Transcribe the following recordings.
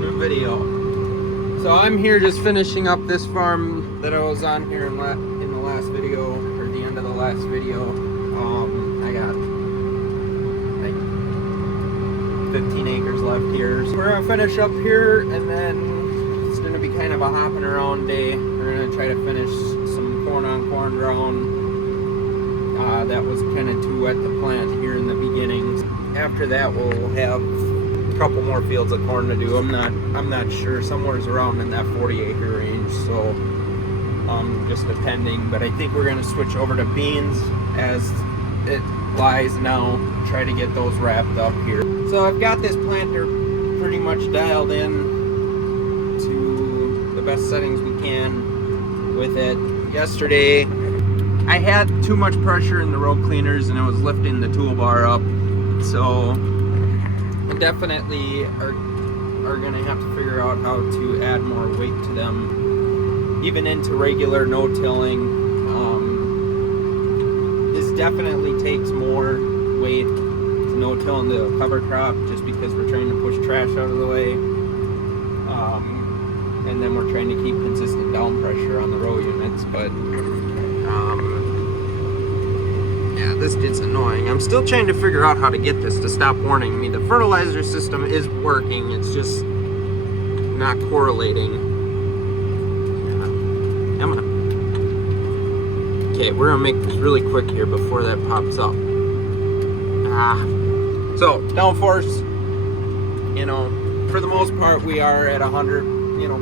new video. So I'm here just finishing up this farm that I was on here in the last video, or the end of the last video. I got like 15 acres left here. So we're gonna finish up here, and then it's gonna be kind of a hopping around day. We're gonna try to finish some corn on corn ground. That was kind of too wet to plant here in the beginning. After that, we'll have a couple more fields of corn to do. I'm not sure, somewhere's around in that 40-acre range, so just depending. But I think we're gonna switch over to beans as it lies now, try to get those wrapped up here. So I've got this planter pretty much dialed in to the best settings we can with it. Yesterday I had too much pressure in the row cleaners and it was lifting the toolbar up, so we definitely are gonna have to figure out how to add more weight to them, even into regular no-tilling. This definitely takes more weight to no-till into a cover crop, just because we're trying to push trash out of the way, and then we're trying to keep consistent down pressure on the row units. But yeah, this gets annoying. I'm still trying to figure out how to get this to stop warning me. The fertilizer system is working, it's just not correlating. Yeah. Come on. Okay, we're gonna make this really quick here before that pops up. So, downforce, for the most part, we are at 100,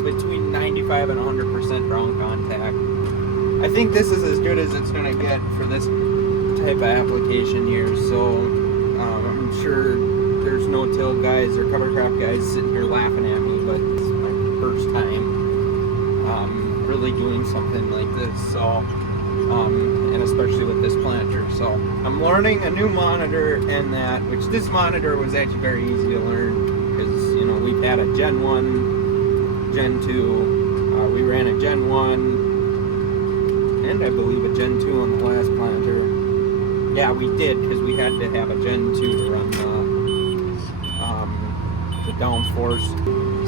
between 95 and 100% ground contact. I think this is as good as it's gonna get for this type of application here, so I'm sure there's no-till guys or cover crop guys sitting here laughing at me, but it's my first time really doing something like this, so and especially with this planter. So I'm learning a new monitor, and which this monitor was actually very easy to learn, because we've had a Gen 1, Gen 2, we ran a Gen 1, and I believe a Gen 2 on the last planter. Yeah, we did, because we had to have a Gen 2 to run the downforce.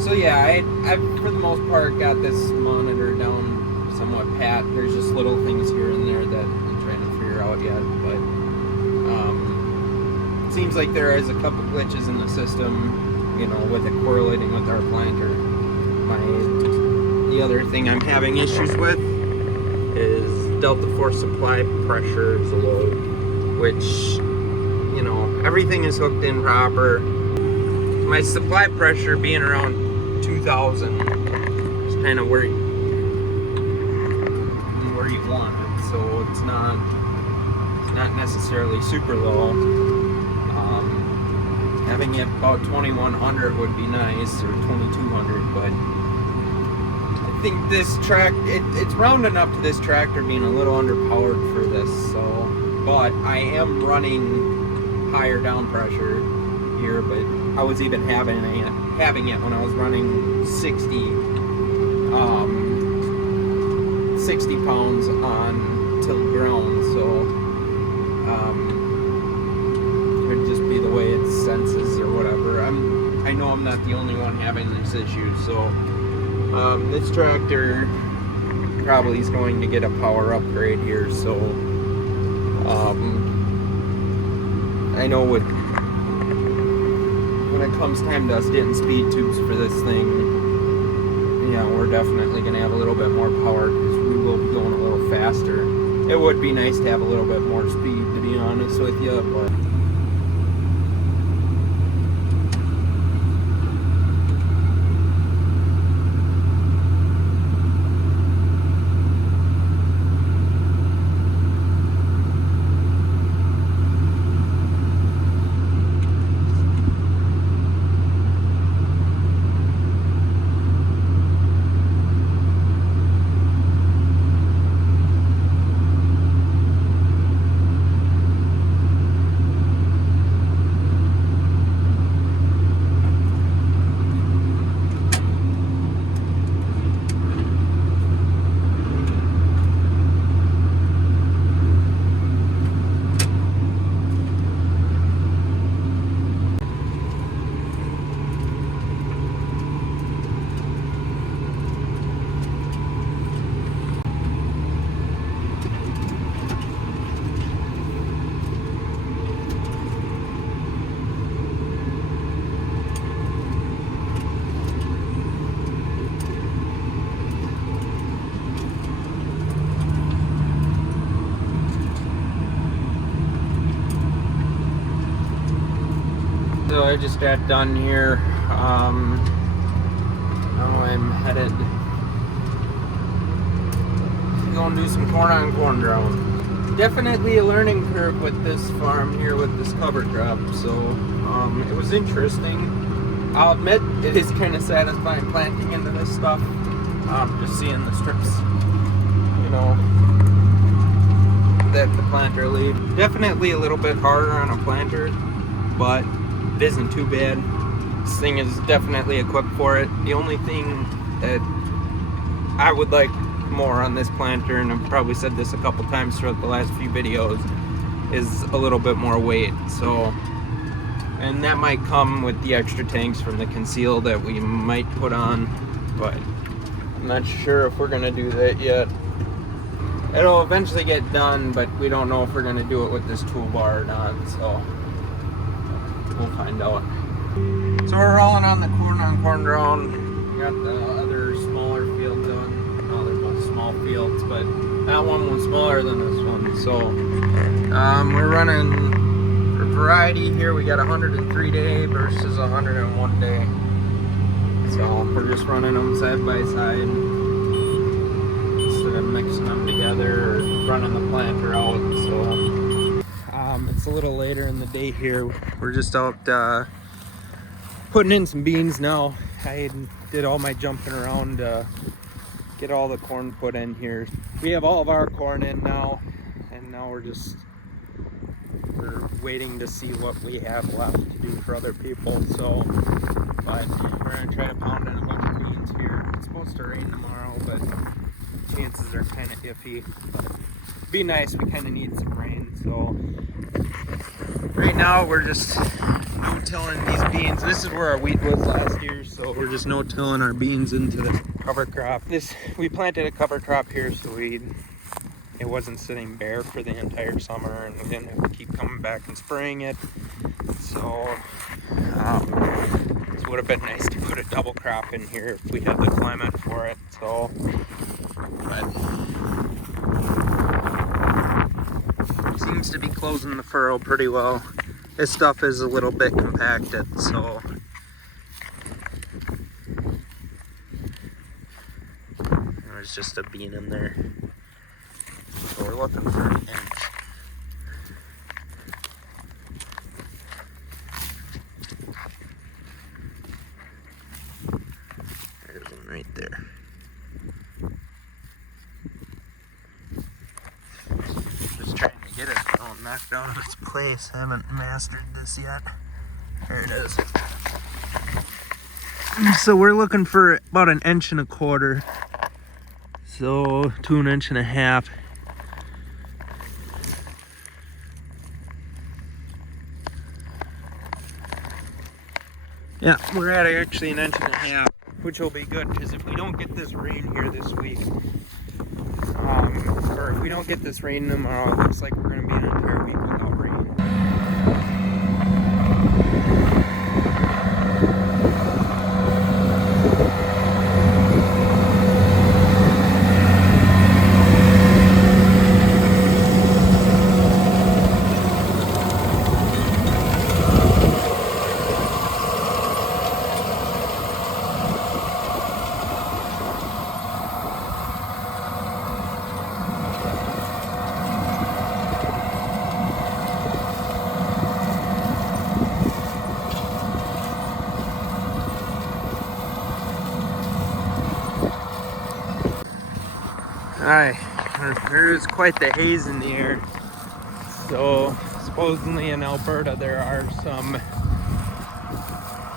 So yeah, I've for the most part got this monitor down somewhat pat. There's just little things here and there that I'm trying to figure out yet, but it seems like there is a couple glitches in the system, with it correlating with our planter. The other thing I'm having issues with is delta force supply pressure is low, which, everything is hooked in proper. My supply pressure being around 2,000 is kind of where you want it, so it's not necessarily super low. Having it about 2,100 would be nice, or 2,200, but I think this it's rounding up to this tractor being a little underpowered for this, so, but I am running higher down pressure here, but I was even having it when I was running 60 pounds on tilled ground, so could just be the way it senses or whatever. I know I'm not the only one having this issue, so this tractor probably is going to get a power upgrade here, so I know when it comes time to us getting speed tubes for this thing, we're definitely going to have a little bit more power, because we will be going a little faster. It would be nice to have a little bit more speed, to be honest with you, but I just got done here. Now I'm headed to go and do some corn on corn drone. Definitely a learning curve with this farm here with this cover crop, so it was interesting. I'll admit it is kind of satisfying planting into this stuff. Just seeing the strips, you know, that the planter leaves. Definitely a little bit harder on a planter, but it isn't too bad. This thing is definitely equipped for it. The only thing that I would like more on this planter, and I've probably said this a couple times throughout the last few videos, is a little bit more weight. So, and that might come with the extra tanks from the conceal that we might put on, but I'm not sure if we're gonna do that yet. It'll eventually get done, but we don't know if we're gonna do it with this toolbar or not, so we'll find out. So we're rolling on the corn drone. We got the other smaller field done. Oh, they're both small fields, but that one was smaller than this one. So we're running for variety here. We got 103 day versus 101 day. So we're just running them side by side instead of mixing them together or running the planter out. So it's a little later in the day here. We're just out putting in some beans now. I did all my jumping around to get all the corn put in here. We have all of our corn in now, and now we're waiting to see what we have left to do for other people. So, but we're gonna try to pound in a bunch of beans here. It's supposed to rain tomorrow, but chances are kind of iffy. But it'd be nice. We kind of need some rain. So right now we're just no-tilling these beans. This is where our wheat was last year, so we're just no-tilling our beans into the cover crop. We planted a cover crop here, so it wasn't sitting bare for the entire summer, and we didn't have to keep coming back and spraying it. So it would have been nice to put a double crop in here if we had the climate for it. So, but seems to be closing the furrow pretty well. This stuff is a little bit compacted, so there's just a bean in there. So we're looking for an inch. There's one right there. Just trying to get it all knocked out of its place. I haven't mastered this yet. There it is. So we're looking for about 1.25 inches. So to 1.5 inches. Yeah, we're at actually 1.5 inches, which will be good, because if we don't get this rain here this week, or if we don't get this rain tomorrow, it looks like we're going to be an entire week without rain. Alright, there's quite the haze in the air. So, supposedly in Alberta there are some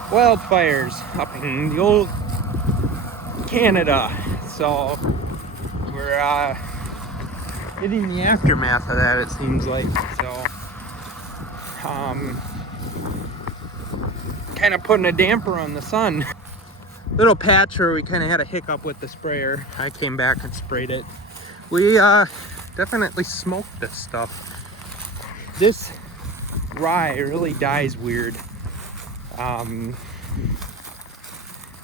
wildfires up in the old Canada. So, we're getting the aftermath of that, it seems like. So, kind of putting a damper on the sun. Little patch where we kind of had a hiccup with the sprayer. I came back and sprayed it. We definitely smoked this stuff. This rye really dies weird.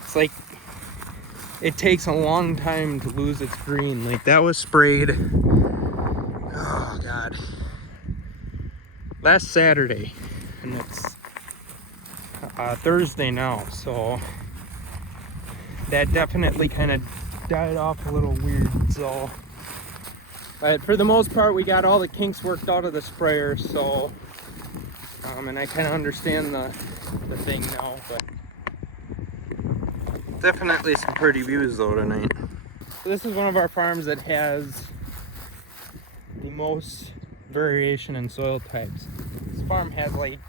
It's like it takes a long time to lose its green. Like that was sprayed, oh god, last Saturday, and it's Thursday now, so that definitely kind of died off a little weird. So, but for the most part, we got all the kinks worked out of the sprayer. So, and I kind of understand the thing now. But definitely some pretty views though tonight. So this is one of our farms that has the most variation in soil types. This farm has like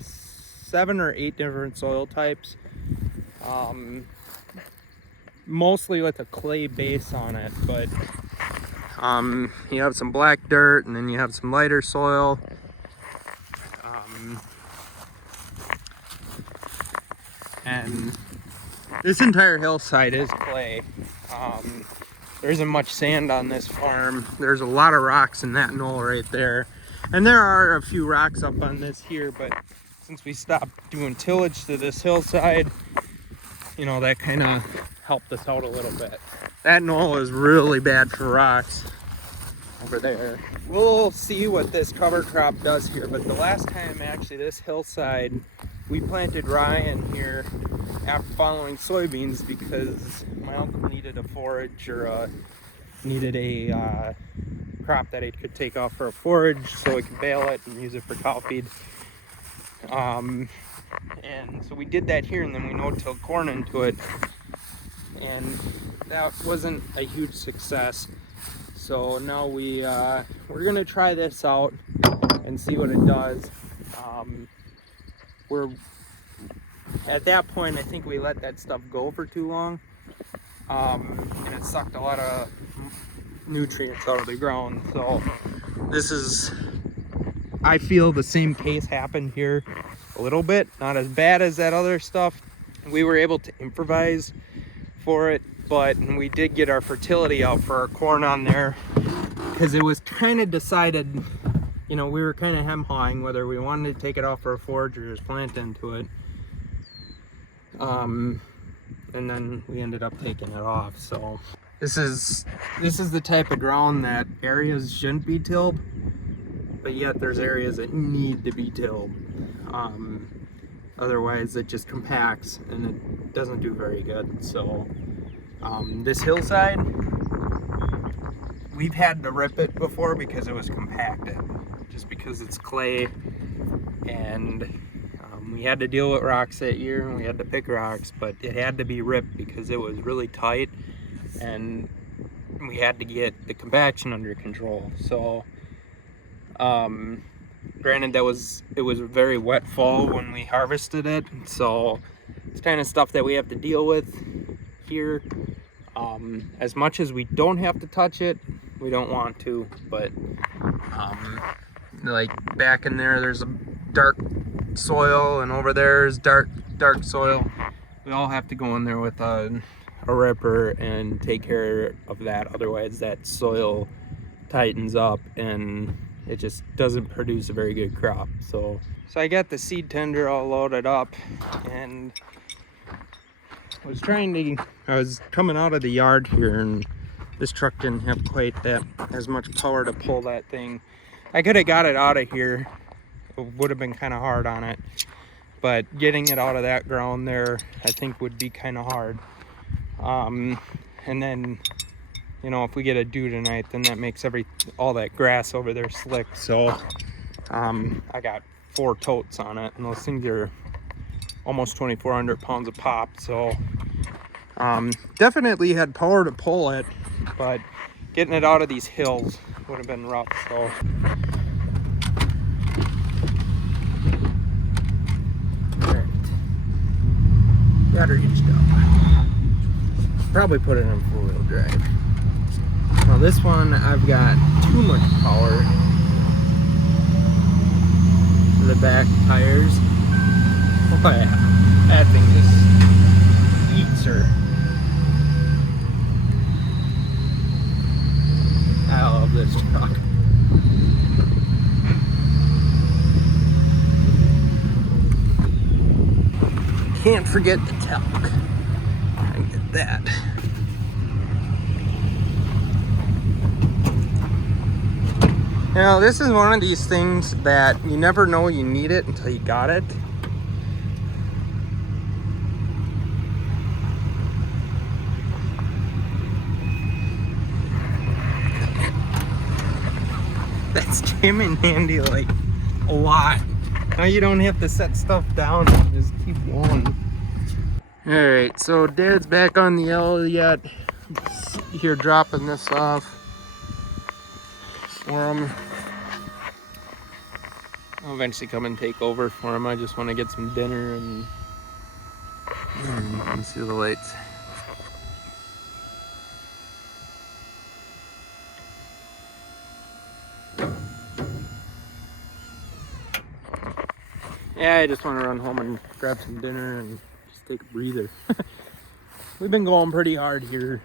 7 or 8 different soil types, mostly with a clay base on it, but you have some black dirt, and then you have some lighter soil. And this entire hillside is clay. There isn't much sand on this farm. There's a lot of rocks in that knoll right there. And there are a few rocks up on this here, but since we stopped doing tillage to this hillside, you know, that kind of helped us out a little bit. That knoll is really bad for rocks over there. We'll see what this cover crop does here, but the last time actually this hillside, we planted rye in here after following soybeans because my uncle needed a forage, or needed a crop that he could take off for a forage so he could bale it and use it for cow feed. And so we did that here, and then we no-tilled corn into it, and that wasn't a huge success. So now we're gonna try this out and see what it does. We're at that point, I think we let that stuff go for too long, and it sucked a lot of nutrients out of the ground. So this is, I feel the same case happened here a little bit, not as bad as that other stuff. We were able to improvise for it, but we did get our fertility out for our corn on there, because it was kind of decided, you know, we were kind of hem-hawing whether we wanted to take it off for a forage or just plant into it. And then we ended up taking it off. So this is the type of ground that areas shouldn't be tilled, but yet there's areas that need to be tilled. Otherwise it just compacts and it doesn't do very good. So this hillside, we've had to rip it before because it was compacted, just because it's clay, and we had to deal with rocks that year, and we had to pick rocks, but it had to be ripped because it was really tight, and we had to get the compaction under control. So granted, it was a very wet fall when we harvested it, so it's kind of stuff that we have to deal with here. As much as we don't have to touch it, we don't want to, but like back in there's a dark soil, and over there's dark soil. We all have to go in there with a ripper and take care of that, otherwise that soil tightens up and it just doesn't produce a very good crop. So I got the seed tender all loaded up, and I was coming out of the yard here, and this truck didn't have quite as much power to pull that thing. I could have got it out of here. It would have been kind of hard on it, but getting it out of that ground there, I think, would be kind of hard. And then, you know, if we get a dew tonight, then that makes all that grass over there slick. So I got 4 totes on it, and those things are almost 2,400 pounds a pop. So definitely had power to pull it, but getting it out of these hills would have been rough. So got her hitched up. Probably put it in 4-wheel drive. Now this one, I've got too much power for the back tires. Oh yeah, that thing just eats her. I love this truck. Can't forget the talc. I get that. You know, this is one of these things that you never know you need it until you got it. It's came in handy like a lot. Now you don't have to set stuff down, just keep going. Alright, so Dad's back on the L yet. Here dropping this off for him. I'll eventually come and take over for him. I just want to get some dinner and see the lights. Yeah, I just want to run home and grab some dinner and just take a breather. We've been going pretty hard here.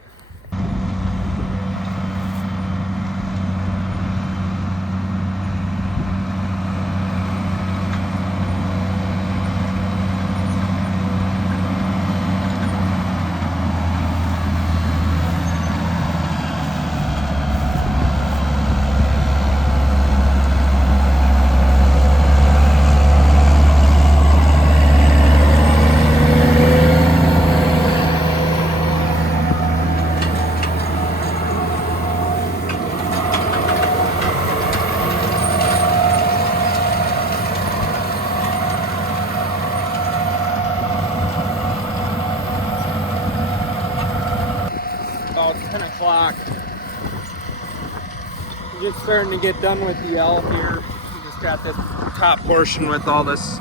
About 10 o'clock. Just starting to get done with the L here. We just got this top portion with all this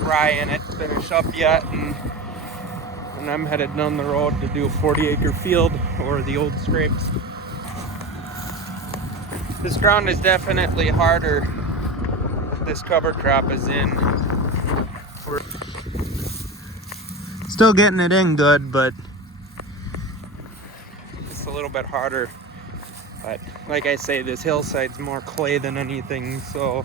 rye in it finished up yet, and I'm headed down the road to do a 40-acre field or the old scrapes. This ground is definitely harder that this cover crop is in. We're still getting it in good, but it's a little bit harder. But like I say, this hillside's more clay than anything, so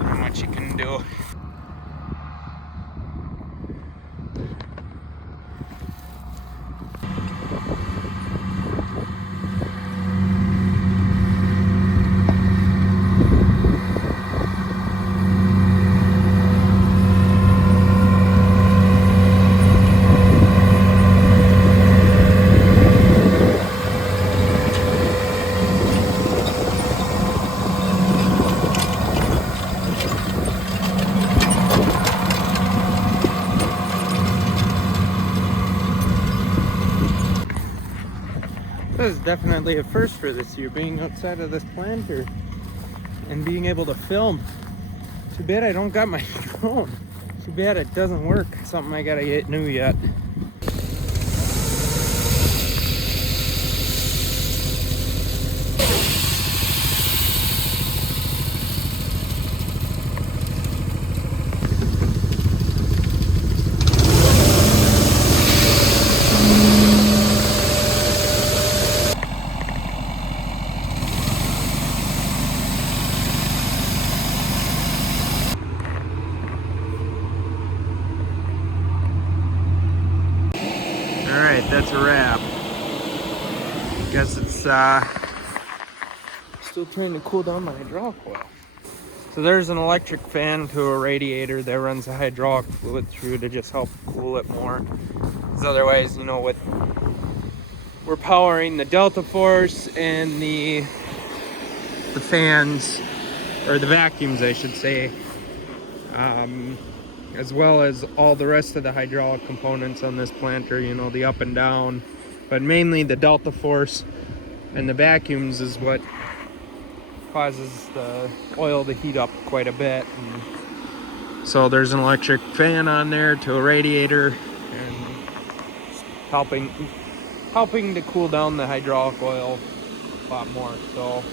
not much you can do. This is definitely a first for this year, being outside of this planter and being able to film. Too bad I don't got my drone. Too bad it doesn't work. Something I gotta get new yet. Alright, that's a wrap. Guess it's still trying to cool down my hydraulic oil. So there's an electric fan to a radiator that runs the hydraulic fluid through to just help cool it more. Because otherwise, you know, we're powering the Delta Force and the fans, or the vacuums I should say, as well as all the rest of the hydraulic components on this planter, you know, the up and down, but mainly the Delta Force and the vacuums is what causes the oil to heat up quite a bit. And so there's an electric fan on there to a radiator and helping to cool down the hydraulic oil a lot more. So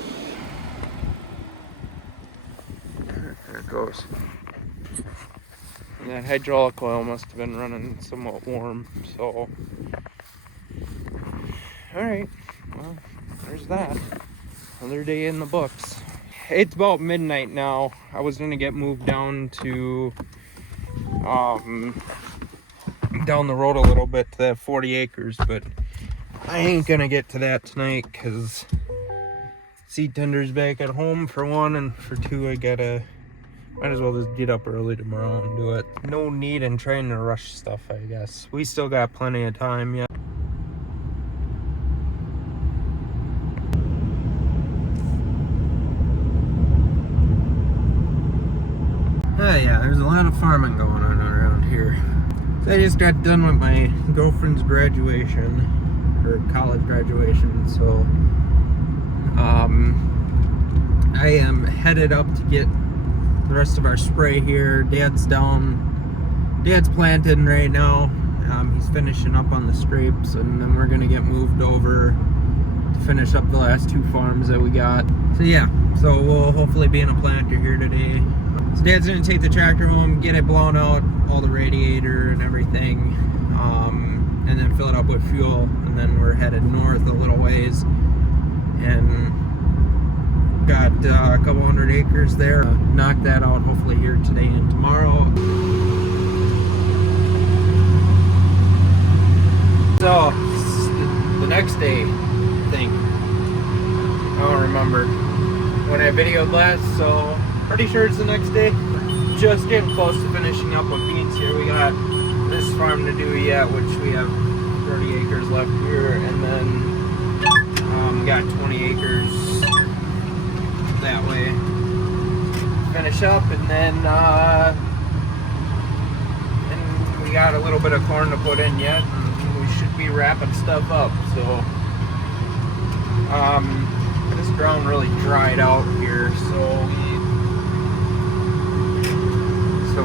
there it goes. And that hydraulic oil must have been running somewhat warm, so. Alright, well, there's that. Another day in the books. It's about midnight now. I was gonna get moved down to, down the road a little bit to that 40 acres, but I ain't gonna get to that tonight, because seed tender's back at home for one, and for two, might as well just get up early tomorrow and do it. No need in trying to rush stuff, I guess. We still got plenty of time yet. farming going on around here. So I just got done with my girlfriend's graduation, her college graduation, so I am headed up to get the rest of our spray here. Dad's planting right now. He's finishing up on the scrapes, and then we're gonna get moved over to finish up the last 2 farms that we got. So yeah, so we'll hopefully be in a planter here today. So Dad's gonna take the tractor home, get it blown out, all the radiator and everything, and then fill it up with fuel, and then we're headed north a little ways, and got a couple hundred acres there. Knock that out hopefully here today and tomorrow. So the next day, I think, I don't remember when I videoed last, so pretty sure it's the next day. Just getting close to finishing up with beans here. We got this farm to do yet, which we have 30 acres left here, and then we got 20 acres that way. Finish up, and then and we got a little bit of corn to put in yet, and we should be wrapping stuff up. So this ground really dried out here, so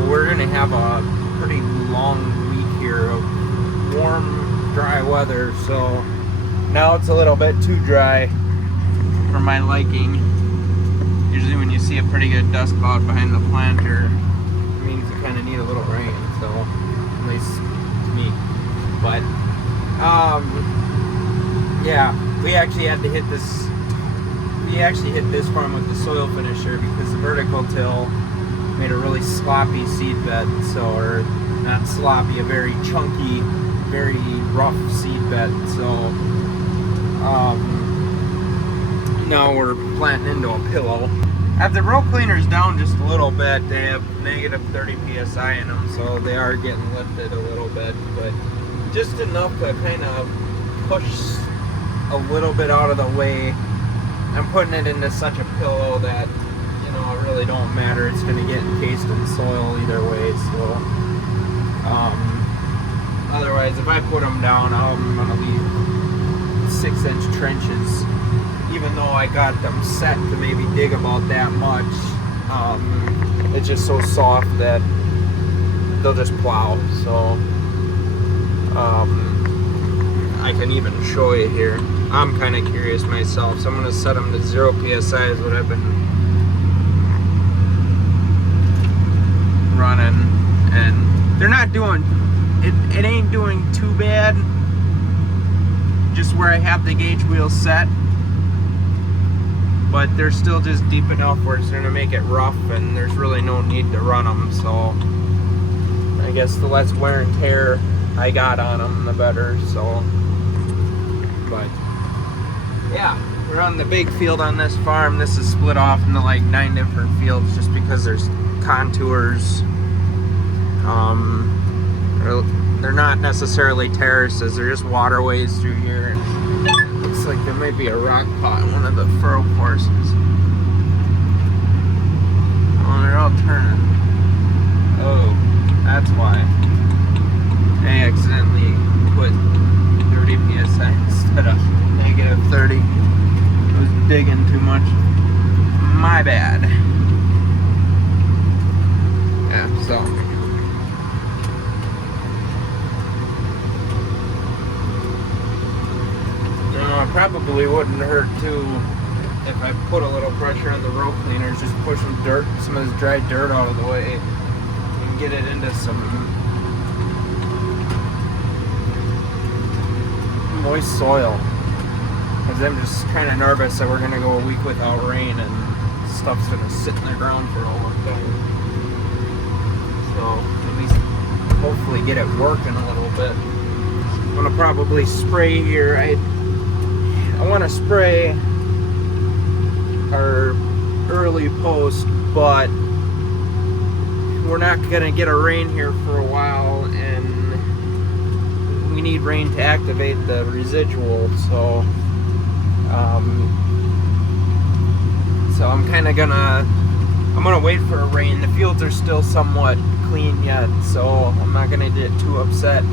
we're gonna have a pretty long week here of warm, dry weather. So now it's a little bit too dry for my liking. Usually when you see a pretty good dust cloud behind the planter, it means you kind of need a little rain, so at least to me. But yeah, we actually had to hit this. We actually hit this farm with the soil finisher because the vertical till made a really sloppy seed bed. So, or not sloppy, a very chunky, very rough seed bed. So now we're planting into a pillow. Have the row cleaners down just a little bit. They have negative 30 psi in them, so they are getting lifted a little bit, but just enough to kind of push a little bit out of the way. I'm putting it into such a pillow that, you know, it really don't matter. It's going to get encased in soil either way. So otherwise, if I put them down, I'm going to leave 6-inch trenches. Even though I got them set to maybe dig about that much, it's just so soft that they'll just plow. So I can even show you here. I'm kind of curious myself, so I'm going to set them to 0 psi is what I've been running, and they're not doing it ain't doing too bad, just where I have the gauge wheel set, but they're still just deep enough where it's going to make it rough, and there's really no need to run them. So I guess the less wear and tear I got on them, the better. So, but yeah, we're on the big field on this farm. This is split off into like 9 different fields just because there's contours. They're not necessarily terraces, they're just waterways through here. Looks like there might be a rock pot in one of the furrow courses. Oh, they're all turning. Oh, that's why. I accidentally put 30 psi instead of negative 30. I was digging too much. My bad. Yeah, so. It probably wouldn't hurt too if I put a little pressure on the row cleaners, just push some of this dry dirt out of the way and get it into some moist soil. Because I'm just kind of nervous that we're going to go a week without rain and stuff's going to sit in the ground for a long time. So at least hopefully get it working a little bit. I'm going to probably spray here. I want to spray our early post, but we're not going to get a rain here for a while, and we need rain to activate the residual. So I'm kind of gonna wait for a rain. The fields are still somewhat clean yet, so I'm not gonna get too upset.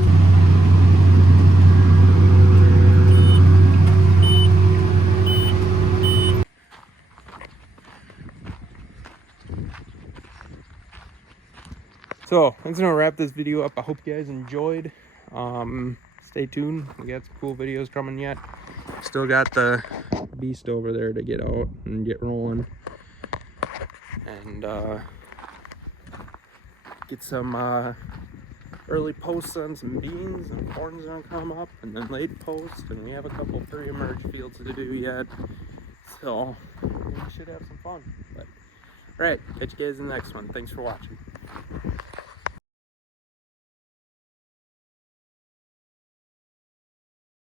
So I'm gonna wrap this video up. I hope you guys enjoyed. Stay tuned, we got some cool videos coming yet. Still got the beast over there to get out and get rolling, and get some early posts on some beans, and corn's gonna come up, and then late posts, and we have a couple pre-emerge fields to do yet, so we should have some fun. But all right, catch you guys in the next one. Thanks for watching.